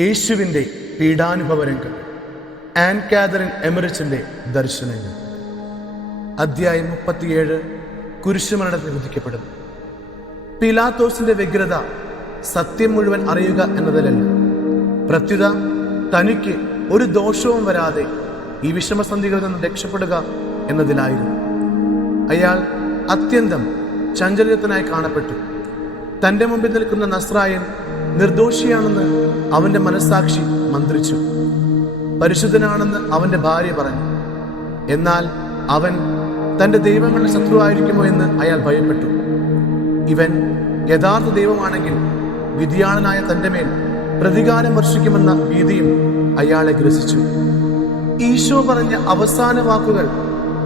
യേശുവിൻ്റെ പീഡാനുഭവരംഗം. An Catherine എമറിച്ചിൻ്റെ ദർശനങ്ങൾ. അധ്യായം 37. കുരിശുമരണത്തിന് വിധിക്കപ്പെടുന്നു. പീലാത്തോസിന്റെ വ്യഗ്രത സത്യം മുഴുവൻ അറിയുക എന്നതിലല്ല, പ്രത്യുത തനിക്ക് ഒരു ദോഷവും വരാതെ ഈ വിഷമസന്ധികളിൽ നിന്ന് രക്ഷപ്പെടുക എന്നതിലായിരുന്നു. അയാൾ അത്യന്തം ചഞ്ചലിതനായി കാണപ്പെട്ടു. തൻ്റെ മുമ്പിൽ നിൽക്കുന്ന നസ്രായൻ നിർദോഷിയാണെന്ന് അവന്റെ മനസ്സാക്ഷി മന്ത്രിച്ചു. പരിശുദ്ധനാണെന്ന് അവന്റെ ഭാര്യ പറഞ്ഞു. എന്നാൽ അവൻ തൻ്റെ ദൈവങ്ങളുടെ ശത്രുവായിരിക്കുമോ എന്ന് അയാൾ ഭയപ്പെട്ടു. ഇവൻ യഥാർത്ഥ ദൈവമാണെങ്കിൽ വിധിയാളനായ തൻ്റെ മേൽ പ്രതികാരം വർഷിക്കുമെന്ന ഭീതിയും അയാളെ ഗ്രസിച്ചു. ഈശോ പറഞ്ഞ അവസാന വാക്കുകൾ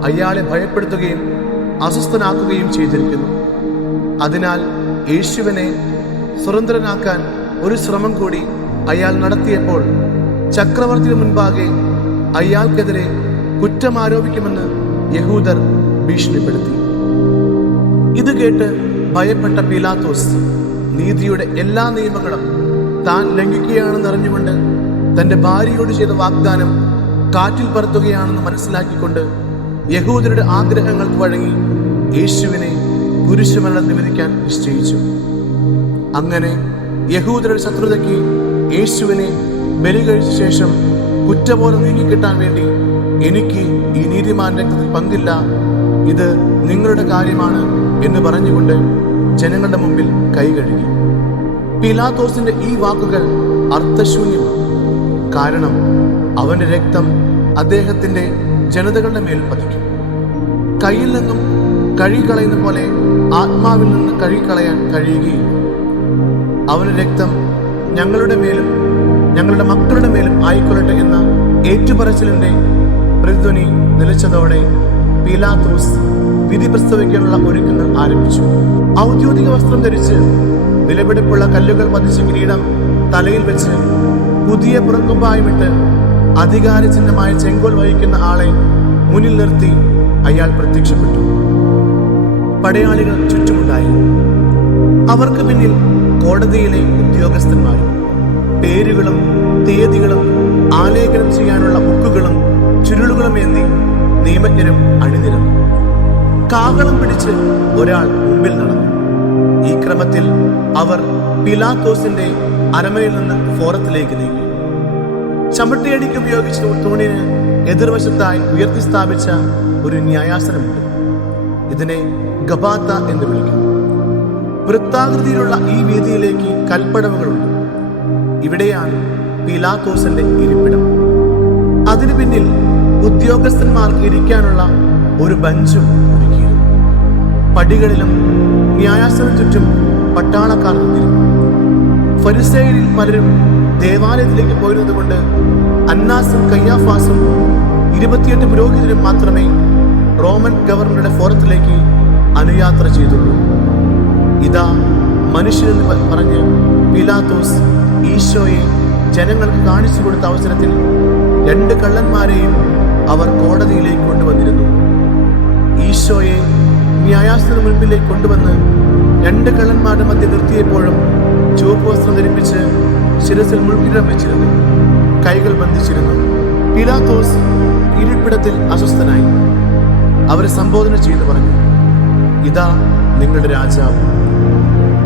അയാളെ ഭയപ്പെടുത്തുകയും അസ്വസ്ഥനാക്കുകയും ചെയ്തിരിക്കുന്നു. അതിനാൽ യേശുവിനെ സ്വതന്ത്രനാക്കാൻ ഒരു ശ്രമം കൂടി അയാൾ നടത്തിയപ്പോൾ ചക്രവർത്തിയുടെ മുൻപാകെ അയാൾക്കെതിരെ കുറ്റമാരോപിക്കുമെന്ന് യഹൂദർ ഭീഷണിപ്പെടുത്തി. ഇത് കേട്ട് ഭയപ്പെട്ട പീലാത്തോസ് നീതിയുടെ എല്ലാ നിയമങ്ങളും താൻ ലംഘിക്കുകയാണെന്ന് അറിഞ്ഞുകൊണ്ട് തൻ്റെ ഭാര്യയോട് ചെയ്ത വാഗ്ദാനം കാറ്റിൽ പറത്തുകയാണെന്ന് മനസ്സിലാക്കിക്കൊണ്ട് യഹൂദരുടെ ആഗ്രഹങ്ങൾക്ക് വഴങ്ങി യേശുവിനെ കുരിശുമരണത്തിന് വിധിക്കാൻ നിശ്ചയിച്ചു. അങ്ങനെ യഹൂദരുടെ ശത്രുതയ്ക്ക് യേശുവിനെ ബലി കഴിച്ച ശേഷം കുറ്റബോധം നീങ്ങിക്കിട്ടാൻ വേണ്ടി എനിക്ക് ഈ നീതിമാൻ രക്തത്തിൽ പങ്കില്ല, ഇത് നിങ്ങളുടെ കാര്യമാണ് എന്ന് പറഞ്ഞുകൊണ്ട് ജനങ്ങളുടെ മുമ്പിൽ കൈ കഴുകി. പീലാത്തോസിന്റെ ഈ വാക്കുകൾ അർത്ഥശൂന്യമാണ്. കാരണം അവന്റെ രക്തം അദ്ദേഹത്തിന്റെ ജനതകളുടെ മേൽ പതിക്കും. കയ്യിൽ നിന്നും കഴുകിക്കളയുന്ന പോലെ ആത്മാവിൽ നിന്ന് കഴുകിക്കളയാൻ കഴിയുകയില്ല. അവന്റെ രക്തം ഞങ്ങളുടെ മേലും ഞങ്ങളുടെ മക്കളുടെ മേലും ആയിക്കൊള്ളട്ടെ എന്ന ഏറ്റുപറച്ചിലിന്റെ പ്രതിധ്വനി നിലച്ചതോടെ പീലാത്തോസ് വിധി പ്രസ്താവിക്കാനുള്ള ഒരുക്കങ്ങൾ ആരംഭിച്ചു. ഔദ്യോഗിക വസ്ത്രം ധരിച്ച് വിലപിടിപ്പുള്ള കല്ലുകൾ പതിച്ച കിരീടം തലയിൽ വെച്ച് പുതിയ പുറക്കുമ്പായമിട്ട് അധികാര ചിഹ്നമായ ചെങ്കോൽ വഹിക്കുന്ന ആളെ മുന്നിൽ നിർത്തി അയാൾ പ്രത്യക്ഷപ്പെട്ടു. പടയാളികൾ ചുറ്റുമുണ്ടായി. അവർക്ക് പിന്നിൽ കോടതിയിലെ ഉദ്യോഗസ്ഥന്മാരും പേരുകളും തീയതികളും ആലേഖനം ചെയ്യാനുള്ള ബുക്കുകളും ചുരുളുകളും ഏന്തി നിയമജ്ഞരും അണിനിരന്നു. കാഹളം പിടിച്ച് ഒരാൾ മുമ്പിൽ നടന്നു. ഈ ക്രമത്തിൽ അവർ പീലാത്തോസിന്റെ അരമനയിൽ നിന്ന് ഫോറത്തിലേക്ക് നീങ്ങി. ചമട്ടിയടിക്ക് ഉപയോഗിച്ച തൂണിന് എതിർവശത്തായി ഉയർത്തി സ്ഥാപിച്ച ഒരു ന്യായാസനമുണ്ട്. ഇതിനെ ഗബാത്ത എന്ന് വിളിക്കുന്നു. വൃത്താകൃതിയിലുള്ള ഈ വീതിയിലേക്ക് കൽപ്പടവുകളുണ്ട്. ഇവിടെയാണ് പീലാത്തോസിന്റെ ഇരിപ്പിടം. അതിനു പിന്നിൽ ഉദ്യോഗസ്ഥന്മാർക്ക് ഇരിക്കാനുള്ള ഒരു ബഞ്ചും ഒരുക്കിയിരുന്നു. പടികളിലും ന്യായാസനം ചുറ്റും പട്ടാളക്കാർ നിന്നിരുന്നു. ഫരിസേയരിൽ പലരും ദേവാലയത്തിലേക്ക് പോയിരുന്നത് കൊണ്ട് അന്നാസും കയ്യാഫാസും 28 പുരോഹിതരും മാത്രമേ റോമൻ ഗവർണറുടെ ഫോറത്തിലേക്ക് അനുയാത്ര ചെയ്തുള്ളൂ. ഇതാ മനുഷ്യനെന്ന് പറഞ്ഞ് പീലാത്തോസ് ഈശോയെ ജനങ്ങൾക്ക് കാണിച്ചു കൊടുത്ത അവസരത്തിൽ 2 കള്ളന്മാരെയും അവർ കോടതിയിലേക്ക് കൊണ്ടുവന്നിരുന്നു. ഈശോയെ ന്യായാസന മുൻപിലേക്ക് കൊണ്ടുവന്ന് 2 കള്ളന്മാരുടെ മധ്യ നിർത്തിയപ്പോഴും ചുവപ്പ് വസ്ത്രം ധരിപ്പിച്ച് ശിരസിൽ മുൾക്കിരീടം വെച്ചിരുന്നു, കൈകൾ ബന്ധിച്ചിരുന്നു. പീലാത്തോസ് ഇരിപ്പിടത്തിൽ അസ്വസ്ഥനായി. അവരെ സംബോധന ചെയ്തു പറഞ്ഞു, ഇതാ നിങ്ങളുടെ രാജാവ്.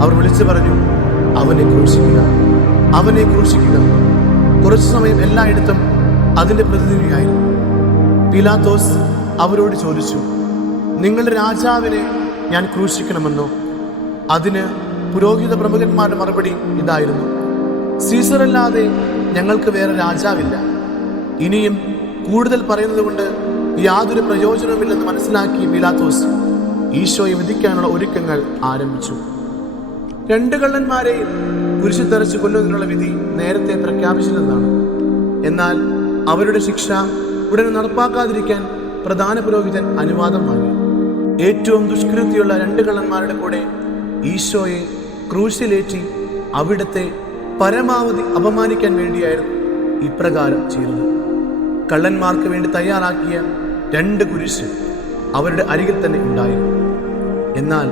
അവർ വിളിച്ചു പറഞ്ഞു, അവനെ ക്രൂശിക്കുക, അവനെ ക്രൂശിക്കുക. കുറച്ചു സമയം എല്ലായിടത്തും അതിന്റെ പ്രതിനിധിയായിരുന്നു. പീലാത്തോസ് അവരോട് ചോദിച്ചു, നിങ്ങളുടെ രാജാവിനെ ഞാൻ ക്രൂശിക്കണമെന്നോ? അതിന് പുരോഹിത പ്രമുഖന്മാരുടെ മറുപടി ഇതായിരുന്നു, സീസറല്ലാതെ ഞങ്ങൾക്ക് വേറെ രാജാവില്ല. ഇനിയും കൂടുതൽ പറയുന്നത് കൊണ്ട് യാതൊരു പ്രയോജനവുമില്ലെന്ന് മനസ്സിലാക്കി പീലാത്തോസ് ഈശോയെ വിധിക്കാനുള്ള ഒരുക്കങ്ങൾ ആരംഭിച്ചു. 2 കള്ളന്മാരെയും കുരിശിൽ തറച്ച് കൊല്ലുന്നതിനുള്ള വിധി നേരത്തെ പ്രഖ്യാപിച്ചിരുന്നതാണ്. എന്നാൽ അവരുടെ ശിക്ഷ ഉടനെ നടപ്പാക്കാതിരിക്കാൻ പ്രധാന പുരോഹിതൻ അനുവാദം വാങ്ങി. ഏറ്റവും ദുഷ്കൃതിയുള്ള 2 കള്ളന്മാരുടെ കൂടെ ഈശോയെ ക്രൂശിലേറ്റി അവിടത്തെ പരമാവധി അപമാനിക്കാൻ വേണ്ടിയായിരുന്നു ഇപ്രകാരം ചെയ്തത്. കള്ളന്മാർക്ക് വേണ്ടി തയ്യാറാക്കിയ 2 കുരിശ് അവരുടെ അരികിൽ തന്നെ ഉണ്ടായിരുന്നു. എന്നാൽ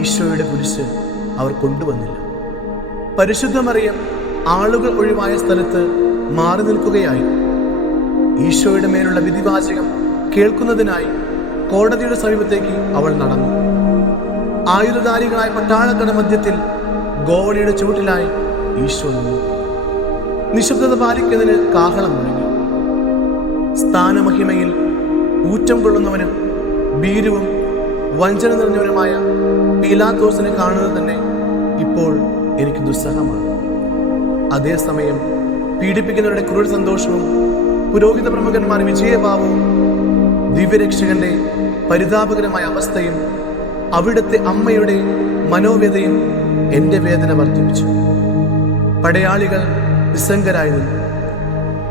ഈശോയുടെ കുരിശ് അവർ കൊണ്ടുവന്നില്ല. പരിശുദ്ധ മറിയം ആളുകൾ ഒഴിവായ സ്ഥലത്ത് മാറി നിൽക്കുകയായി. ഈശോയുടെ മേലുള്ള വിധിവാചകം കേൾക്കുന്നതിനായി കോടതിയുടെ സമീപത്തേക്ക് അവൾ നടന്നു. ആയുധധാരികളായ പട്ടാളക്കട മധ്യത്തിൽ ഗോവണിയുടെ ചുവട്ടിലായി ഈശോ നിന്നു. നിശബ്ദത പാലിക്കുന്നതിന് കാഹളം മുഴങ്ങി. സ്ഥാനമഹിമയിൽ ഊറ്റം കൊള്ളുന്നവനും ഭീരുവും വഞ്ചന നിറഞ്ഞവനുമായ പീലാത്തോസിനെ കാണുന്നത് തന്നെ ഇപ്പോൾ എനിക്ക് ദുസ്സഹമാണ്. അതേസമയം പീഡിപ്പിക്കുന്നവരുടെ ക്രൂര സന്തോഷവും പുരോഹിത പ്രമുഖന്മാരുടെ വിജയഭാവവും ദിവ്യരക്ഷകന്റെ പരിതാപകരമായ അവസ്ഥയും അവിടുത്തെ അമ്മയുടെ മനോവേദയും എൻ്റെ വേദന വർദ്ധിപ്പിച്ചു. പടയാളികൾ നിസ്സംഗരായി നിന്നു.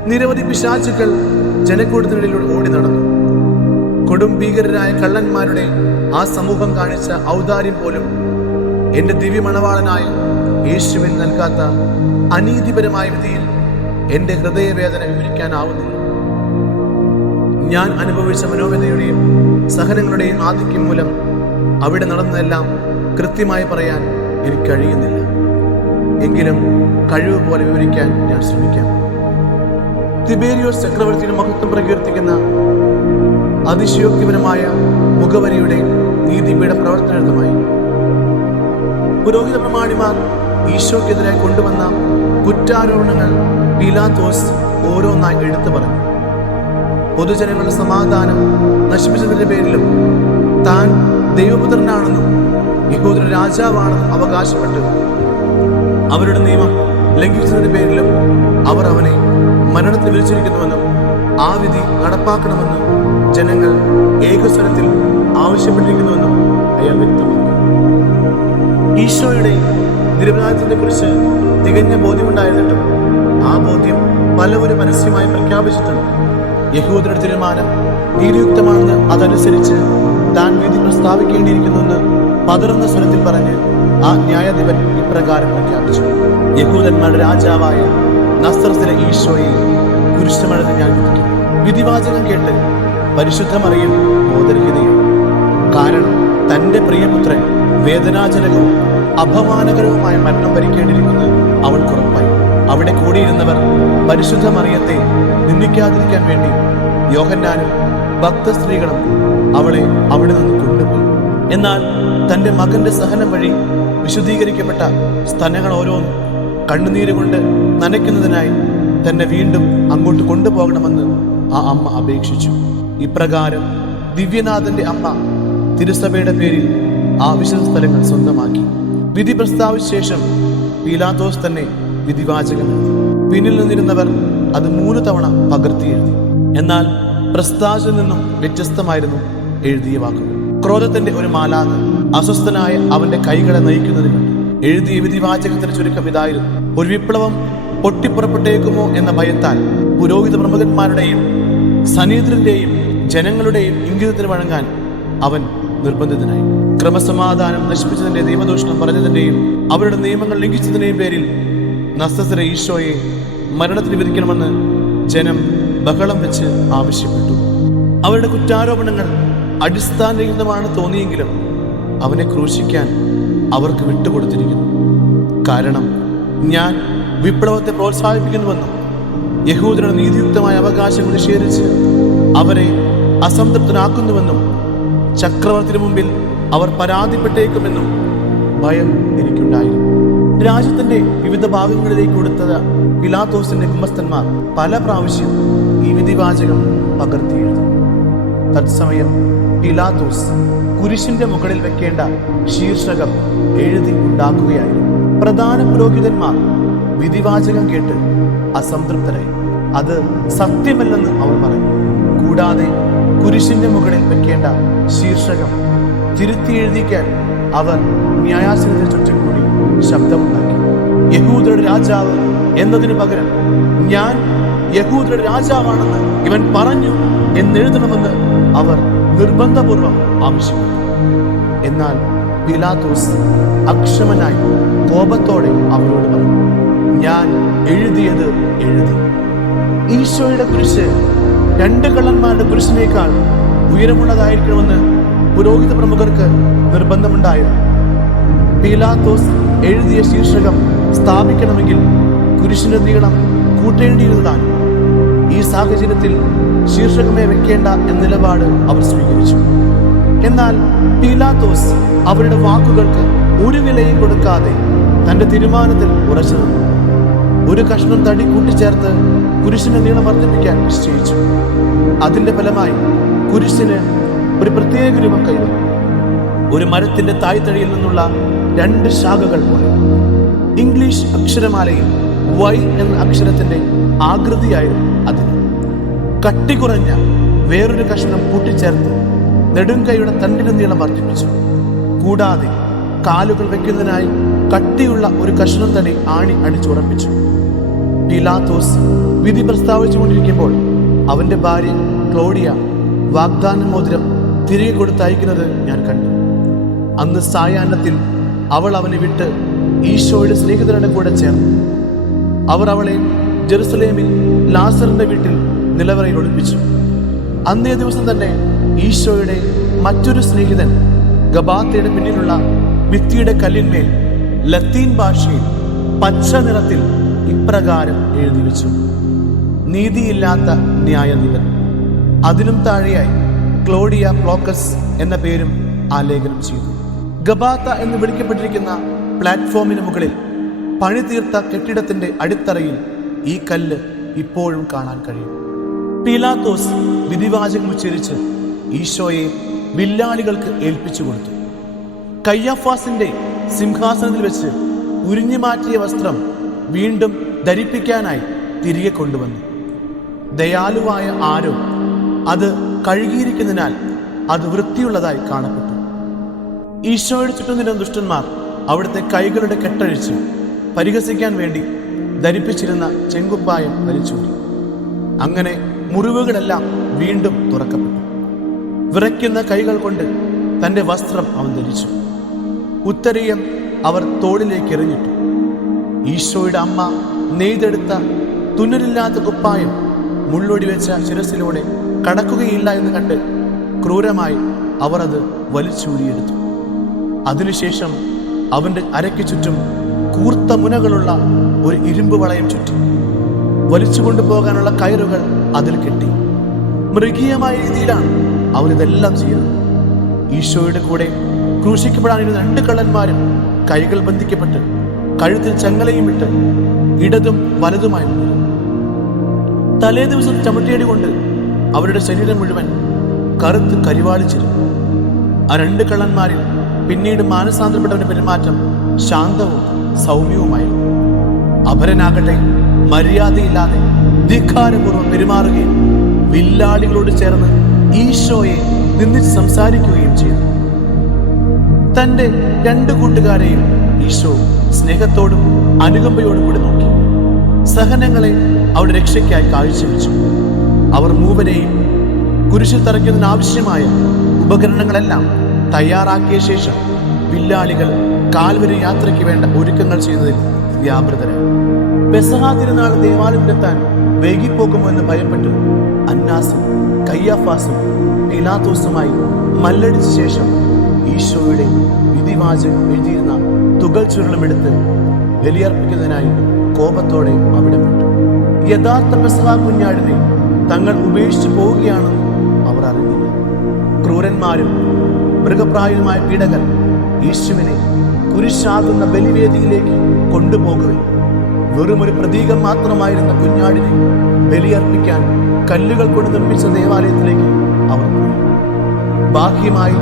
നിരവധി പിശാചുക്കൾ ജനക്കൂട്ടത്തിനിടയിലൂടെ ഓടി നടന്നു. കൊടും ഭീകരരായ കള്ളന്മാരുടെ ആ സമൂഹം കാണിച്ച ഔദാര്യം പോലും എൻ്റെ ദിവ്യമണവാളനായ യേശുവിന് നൽകാത്ത അനീതിപരമായ വിധിയിൽ എൻ്റെ ഹൃദയവേദന വിവരിക്കാനാവുന്നില്ല. ഞാൻ അനുഭവിച്ച മനോവേദനയുടെയും സഹനങ്ങളുടെയും ആധിക്യം മൂലം അവിടെ നടന്നതെല്ലാം കൃത്യമായി പറയാൻ എനിക്ക് കഴിയുന്നില്ല. എങ്കിലും കഴിവ് പോലെ വിവരിക്കാൻ ഞാൻ ശ്രമിക്കാം. തിബേരിയോസ് ചക്രവർത്തിയുടെ മഹത്വം പ്രകീർത്തിക്കുന്ന അതിശയോക്തിപരമായ മുഖവരിയുടെ നീതിപീഠ പ്രവർത്തനമായി പുരോഹിത പ്രമാണിമാർ ഈശോക്കെതിരായി കൊണ്ടുവന്ന കുറ്റാരോപണങ്ങൾ പീലാത്തോസ് ഓരോന്നായി എടുത്തു പറഞ്ഞു. പൊതുജനങ്ങളുടെ സമാധാനം നശിപ്പിച്ചതിന്റെ പേരിലും താൻ ദൈവപുത്രനാണെന്നും യഹൂദരുടെ രാജാവാണെന്നും അവകാശപ്പെട്ടു അവരുടെ നിയമം ലംഘിച്ചതിന്റെ പേരിലും അവർ അവനെ മരണത്തിന് വിളിച്ചിരിക്കുന്നുവെന്നും ആ വിധി നടപ്പാക്കണമെന്നും ജനങ്ങൾ ഏകസ്വരത്തിൽ ആവശ്യപ്പെട്ടിരിക്കുന്നുവെന്നും അയാൾ വ്യക്തമാക്കി. ഈശോയുടെ നിരപരാധിത്വത്തെ കുറിച്ച് തികഞ്ഞ ബോധ്യമുണ്ടായിരുന്നിട്ടും ആ ബോധ്യം പലവരും പരസ്യമായി പ്രഖ്യാപിച്ചിട്ടുണ്ട്. യഹൂദരുടെ തീരുമാനം നീതിയുക്തമാണെന്ന് അതനുസരിച്ച് താൻ വിധി പ്രസ്താവിക്കേണ്ടിയിരിക്കുന്നുവെന്ന് പതറുന്ന സ്വരത്തിൽ പറഞ്ഞ് ആ ന്യായാധിപൻ ഇപ്രകാരം പ്രഖ്യാപിച്ചു: യഹൂദന്മാരുടെ രാജാവായ നസ്രത്തിലെ ഈശോയെ കുരിശുമരണത്തിൽ ഞാൻ വിധിക്കും. വിധിവാചകം കേട്ട് പരിശുദ്ധ മറിയം ബോധരഹിതയായി. കാരണം തന്റെ പ്രിയപുത്രൻ വേദനാജനകവും അപമാനകരവുമായ മരണം ഭരിക്കേണ്ടിയിരിക്കുന്നത് അവൾക്കുറപ്പായി. അവിടെ കൂടിയിരുന്നവർ പരിശുദ്ധ മറിയത്തെ നിന്ദിക്കാതിരിക്കാൻ വേണ്ടി യോഹന്നാനും ഭക്തസ്ത്രീകളും അവളെ അവിടെ നിന്ന് കൊണ്ടുപോയി. എന്നാൽ തന്റെ മകന്റെ സഹനം വഴി വിശുദ്ധീകരിക്കപ്പെട്ട സ്തനങ്ങൾ ഓരോന്നും കണ്ണുനീര് കൊണ്ട് നനയ്ക്കുന്നതിനായി തന്നെ വീണ്ടും അങ്ങോട്ട് കൊണ്ടുപോകണമെന്ന് ആ അമ്മ അപേക്ഷിച്ചു. ഇപ്രകാരം ദിവ്യനാഥന്റെ അമ്മ തിരുസഭയുടെ പേരിൽ ആ വിശുദ്ധ സ്ഥലങ്ങൾ സ്വന്തമാക്കി. വിധി പ്രസ്താവിച്ച ശേഷം പീലാത്തോസ് തന്നെ വിധിവാചകം എഴുതി. പിന്നിൽ നിന്നിരുന്നവർ അത് 3 തവണ പകർത്തി എഴുതി. എന്നാൽ പ്രസ്താവത്തിൽ നിന്നും വ്യത്യസ്തമായിരുന്നു എഴുതിയ വാക്കുകൾ. ക്രോധത്തിന്റെ ഒരു മാലാഖ അസ്വസ്ഥനായ അവന്റെ കൈകളെ നയിക്കുന്നതിന് എഴുതിയ വിധിവാചകത്തിന്റെ ചുരുക്കം ഇതായിരുന്നു: ഒരു വിപ്ലവം പൊട്ടിപ്പുറപ്പെട്ടേക്കുമോ എന്ന ഭയത്താൽ പുരോഹിത പ്രമുഖന്മാരുടെയും സനീദ്രന്റെയും ജനങ്ങളുടെയും ഇംഗിതത്തിന് വഴങ്ങാൻ അവൻ നിർബന്ധിതനായി. ക്രമസമാധാനം നശിപ്പിച്ചതിന്റെ ദൈവദൂഷണം പറഞ്ഞതിന്റെയും അവരുടെ നിയമങ്ങൾ ലംഘിച്ചതിന്റെയും പേരിൽ നസ്രത്തിലെ ഈശോയെ മരണത്തിന് വിധിക്കണമെന്ന് ജനം ബഹളം വെച്ച് ആവശ്യപ്പെട്ടു. അവരുടെ കുറ്റാരോപണങ്ങൾ അടിസ്ഥാനരഹിതമാണ് തോന്നിയെങ്കിലും അവനെ ക്രൂശിക്കാൻ അവർക്ക് വിട്ടുകൊടുത്തിരിക്കുന്നു. കാരണം ഞാൻ വിപ്ലവത്തെ പ്രോത്സാഹിപ്പിക്കുന്നുവെന്നും യഹൂദരുടെ നീതിയുക്തമായ അവകാശങ്ങൾ നിഷേധിച്ച് അവരെ അസംതൃപ്തനാക്കുന്നുവെന്നും ചക്രവർത്തിനു മുമ്പിൽ അവർ പരാതിപ്പെട്ടേക്കുമെന്നും ഭയം എനിക്കുണ്ടായിരുന്നു. രാജ്യത്തിന്റെ വിവിധ ഭാഗങ്ങളിലേക്ക് കൊടുത്ത പീലാത്തോസിന്റെ കുമ്പസ്തന്മാർ പല പ്രാവശ്യം ഈ വിധിവാചകം പകർത്തി എഴുതി. തത്സമയം പീലാത്തോസ് കുരിശിന്റെ മുകളിൽ വെക്കേണ്ട ശീർഷകം എഴുതി ഉണ്ടാക്കുകയായിരുന്നു. പ്രധാന പുരോഹിതന്മാർ വിധിവാചകം കേട്ട് അസംതൃപ്തരായി. അത് സത്യമല്ലെന്ന് അവർ പറഞ്ഞു. കൂടാതെ കുരിശിന്റെ മുകളിൽ വെക്കേണ്ട ശീർഷകം തിരുത്തി എഴുതിക്കാൻ അവർ ന്യായാസനത്തിന് ചുറ്റും കൂടി ശബ്ദമുണ്ടാക്കി. യഹൂദരുടെ രാജാവ് എന്നതിനു പകരം ഞാൻ യഹൂദരുടെ രാജാവാണെന്ന് ഇവൻ പറഞ്ഞു എന്നെഴുതണമെന്ന് അവർ നിർബന്ധപൂർവം ആവശ്യപ്പെട്ടു. എന്നാൽ പീലാത്തോസ് അക്ഷമനായി കോപത്തോടെ അവരോട് പറഞ്ഞു: ഞാൻ എഴുതിയത് എഴുതി. ഈശോയുടെ കുരിശ് 2 കള്ളന്മാരുടെ കുരിശിനേക്കാൾ ഉയരമുള്ളതായിരിക്കണമെന്ന് പുരോഹിത പ്രമുഖർക്ക് നിർബന്ധമുണ്ടായിരുന്നു. പീലാത്തോസ് എഴുതിയ ശീർഷകം സ്ഥാപിക്കണമെങ്കിൽ കുരിശിന്റെ നീളം കൂട്ടേണ്ടിയിരുന്നതാണ്. ഈ സാഹചര്യത്തിൽ ശീർഷകമേ വെക്കേണ്ട എന്ന നിലപാട് അവർ സ്വീകരിച്ചു. എന്നാൽ പീലാത്തോസ് അവരുടെ വാക്കുകൾക്ക് ഒരു വിലയും കൊടുക്കാതെ തന്റെ തീരുമാനത്തിൽ ഉറച്ചു നിന്നു. ഒരു കഷ്ണം തടി കൂട്ടിച്ചേർത്ത് കുരിശിന്റെ നീളം വർദ്ധിപ്പിക്കാൻ നിശ്ചയിച്ചു. അതിന്റെ ഫലമായി കുരിശിന് ഒരു പ്രത്യേക രൂപം കൈവന്നു. ഒരു മരത്തിന്റെ തായ്തടിയിൽ നിന്നുള്ള 2 ശാഖകൾ പോലെ. ഇംഗ്ലീഷ് അക്ഷരമാലയിൽ Y എന്ന അക്ഷരത്തിന്റെ ആകൃതിയായിരുന്നു അതിന്. കട്ടി കുറഞ്ഞ വേറൊരു കഷ്ണം കൂട്ടിച്ചേർത്ത് നെടുങ്കൈയുടെ തണ്ടിന്റെ നീളം വർദ്ധിപ്പിച്ചു. കൂടാതെ കാലുകൾ വെക്കുന്നതിനായി കട്ടിയുള്ള ഒരു കഷ്ണം തടി ആണി അടിച്ചുറപ്പിച്ചു. പീലാത്തോസ് വിധി പ്രസ്താവിച്ചുകൊണ്ടിരിക്കുമ്പോൾ അവന്റെ ഭാര്യ ക്ലോഡിയ വാഗ്ദാന മോതിരം തിരികെ കൊടുത്തയക്കുന്നത് ഞാൻ കണ്ടു. അന്ന് സായാഹ്നത്തിൽ അവൾ അവനെ വിട്ട് ഈശോയുടെ സ്നേഹിതരുടെ കൂടെ ചേർന്നു. അവർ അവളെ ജെറുസലേമിൽ ലാസറിന്റെ വീട്ടിൽ നിലവറയിൽ ഒളിപ്പിച്ചു. അന്നേ ദിവസം തന്നെ ഈശോയുടെ മറ്റൊരു സ്നേഹിതൻ ഗബാത്തയുടെ പിന്നിലുള്ള ഭിത്തിയുടെ കല്ലിന്മേൽ ലത്തീൻ ഭാഷയിൽ പച്ച നിറത്തിൽ ഇപ്രകാരം എഴുതി വെച്ചു: നീതിയില്ലാത്ത ന്യായാധിപൻ. അതിനും താഴെയായി ക്ലോഡിയ പ്ലോക്കസ് എന്ന പേരും ആലേഖനം ചെയ്തു. ഗബാത്ത എന്ന് വിളിക്കപ്പെട്ടിരിക്കുന്ന പ്ലാറ്റ്ഫോമിന് മുകളിൽ പണി തീർത്ത കെട്ടിടത്തിന്റെ അടിത്തറയിൽ ഈ കല്ല് ഇപ്പോഴും കാണാൻ കഴിയും. പീലാത്തോസ് വിധിവാചകം ഉച്ചരിച്ച് ഈശോയെ വില്ലാളികൾക്ക് ഏൽപ്പിച്ചു കൊടുത്തു. കയ്യാഫാസിന്റെ സിംഹാസനത്തിൽ വെച്ച് ഉരിഞ്ഞു മാറ്റിയ വസ്ത്രം വീണ്ടും ധരിപ്പിക്കാനായി തിരികെ കൊണ്ടുവന്നു. ദയാലുവായ ആരോ അത് കഴുകിയിരിക്കുന്നതിനാൽ അത് വൃത്തിയുള്ളതായി കാണപ്പെട്ടു. ഈശോയുടെ ചുറ്റും നിന്ന ദുഷ്ടന്മാർ അവിടുത്തെ കൈകളുടെ കെട്ടഴിച്ച് പരിഹസിക്കാൻ വേണ്ടി ധരിപ്പിച്ചിരുന്ന ചെങ്കുപ്പായം വലിച്ചൂരി. അങ്ങനെ മുറിവുകളെല്ലാം വീണ്ടും തുറക്കപ്പെട്ടു. വിറയ്ക്കുന്ന കൈകൾ കൊണ്ട് തന്റെ വസ്ത്രം അവൻ ധരിച്ചു. ഉത്തരീയം അവർ തോളിലേക്ക് എറിഞ്ഞിട്ടു. ഈശോയുടെ അമ്മ നെയ്തെടുത്ത തുന്നലില്ലാത്ത കുപ്പായം മുള്ളൊടി വെച്ച ശിരസിലൂടെ കടക്കുകയില്ല എന്ന് കണ്ട് ക്രൂരമായി അവർ അത് വലിച്ചൂരിയെടുത്തു. അതിനുശേഷം അവന്റെ അരയ്ക്ക് ചുറ്റും കൂർത്ത മുനകളുള്ള ഒരു ഇരുമ്പ് വളയം ചുറ്റി. വലിച്ചു കൊണ്ടുപോകാനുള്ള കയറുകൾ അതിൽ കെട്ടി. മൃഗീയമായ രീതിയിലാണ് അവരിതെല്ലാം ചെയ്യുന്നത്. ഈശോയുടെ കൂടെ ക്രൂശിക്കപ്പെടാനിരുന്ന 2 കള്ളന്മാരും കൈകൾ ബന്ധിക്കപ്പെട്ട് കഴുത്തിൽ ചങ്ങലയും ഇട്ട് ഇടതും വലതുമായി നിന്നു. തലേ ദിവസം ചവിട്ടിയടി കൊണ്ട് അവരുടെ ശരീരം മുഴുവൻ കറുത്ത് കരിവാളിച്ചിരുന്നു. ആ 2 കള്ളന്മാരിൽ പിന്നീട് മാനസാന്തരപ്പെട്ടവന്റെ പെരുമാറ്റം ശാന്തവും സൗമ്യവുമായിരുന്നു. അപരനാകട്ടെ മര്യാദയില്ലാതെ ധിക്കാരപൂർവ്വം പെരുമാറുകയും വില്ലാളികളോട് ചേർന്ന് ഈശോയെ നിന്ദിച്ച് സംസാരിക്കുകയും ചെയ്തു. തന്റെ 2 കൂട്ടുകാരെയും ഈശോ സ്നേഹത്തോടും അനുകമ്പയോടും കൂടി നോക്കി. സഹനങ്ങളെ അവരുടെ രക്ഷയ്ക്കായി കാഴ്ചവെച്ചു. അവർ മൂവരെയും കുരിശിൽ തറയ്ക്കുന്നതിനാവശ്യമായ ഉപകരണങ്ങളെല്ലാം തയ്യാറാക്കിയ ശേഷം വില്ലാളികൾ കാൽവരി യാത്രയ്ക്ക് വേണ്ട ഒരുക്കങ്ങൾ ചെയ്യുന്നതിൽ വ്യാപൃതരായി. പെസഹ തിരുനാൾ ദേവാലയത്തിലെത്താൻ വൈകിപ്പോകുമോ എന്ന് ഭയപ്പെട്ട് അന്നാസും കയ്യാഫാസും പീലാത്തോസുമായി മല്ലടിച്ച ശേഷം ഈശോയുടെ വിധിവാചകം എഴുതിയിരുന്ന തുകൽ ചുരുളുമെടുത്ത് ബലിയർപ്പിക്കുന്നതിനായി കോപത്തോടെ അവിടെ വിട്ടു. യഥാർത്ഥ പെസഹ കുഞ്ഞാടിനെ തങ്ങൾ ഉപേക്ഷിച്ചു പോവുകയാണെന്ന് അവർ അറിഞ്ഞില്ല. ക്രൂരന്മാരും മൃഗപ്രായമായ പീഡകർ യേശുവിനെ കുരിശാകുന്ന ബലിവേദിയിലേക്ക് കൊണ്ടുപോകുകയും വെറുമൊരു പ്രതീകം മാത്രമായിരുന്ന കുഞ്ഞാടിനെ ബലിയർപ്പിക്കാൻ കല്ലുകൾ കൊണ്ട് നിർമ്മിച്ച ദേവാലയത്തിലേക്ക് അവർ പോയി. ബാഹ്യമായി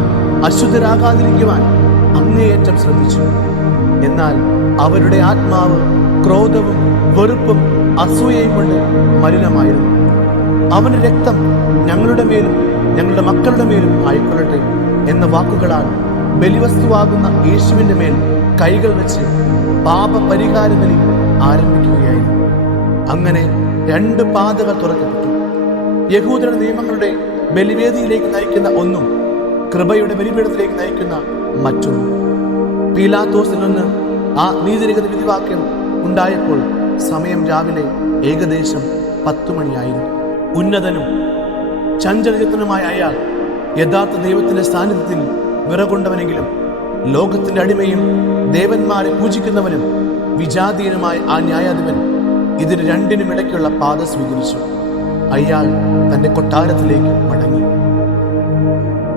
അശുദ്ധരാകാതിരിക്കുവാൻ അങ്ങേയറ്റം ശ്രദ്ധിച്ചു. എന്നാൽ അവരുടെ ആത്മാവ് ക്രോധവും വെറുപ്പും അസൂയയും കൊണ്ട് മലിനമായിരുന്നു. അവന്റെ രക്തം ഞങ്ങളുടെ മേലും ഞങ്ങളുടെ മക്കളുടെ മേലും ആയിക്കൊള്ളട്ടെ എന്ന വാക്കുകളാൽ ബലിവസ്തുവാകുന്ന യേശുവിന്റെ മേൽ കൈകൾ വെച്ച് പാപപരിഹാര ബലി ആരംഭിക്കുകയായിരുന്നു. അങ്ങനെ 2 പാതകൾ തുറക്കപ്പെട്ടു. യഹൂദരുടെ നിയമങ്ങളുടെ ബലിവേദിയിലേക്ക് നയിക്കുന്ന ഒന്നും കൃപയുടെ ബലിപീഠത്തിലേക്ക് നയിക്കുന്ന മറ്റൊന്നും. പീലാത്തോസിൽ നിന്ന് ആ നീതിരഹിത വിധിവാക്യം ഉണ്ടായപ്പോൾ സമയം രാവിലെ ഏകദേശം 10 മണിയായിരുന്നു. ഉന്നതനും ചഞ്ചലചിത്തനുമായ അയാൾ യഥാർത്ഥ ദൈവത്തിന്റെ സാന്നിധ്യത്തിൽ വിറകൊണ്ടവനെങ്കിലും ലോകത്തിന്റെ അടിമയും ദേവന്മാരെ പൂജിക്കുന്നവനും വിജാതീയനുമായ ആ ന്യായാധിപൻ ഇതിന് രണ്ടിനും ഇടയ്ക്കുള്ള പാത സ്വീകരിച്ചു. അയാൾ തൻ്റെ കൊട്ടാരത്തിലേക്ക് മടങ്ങി.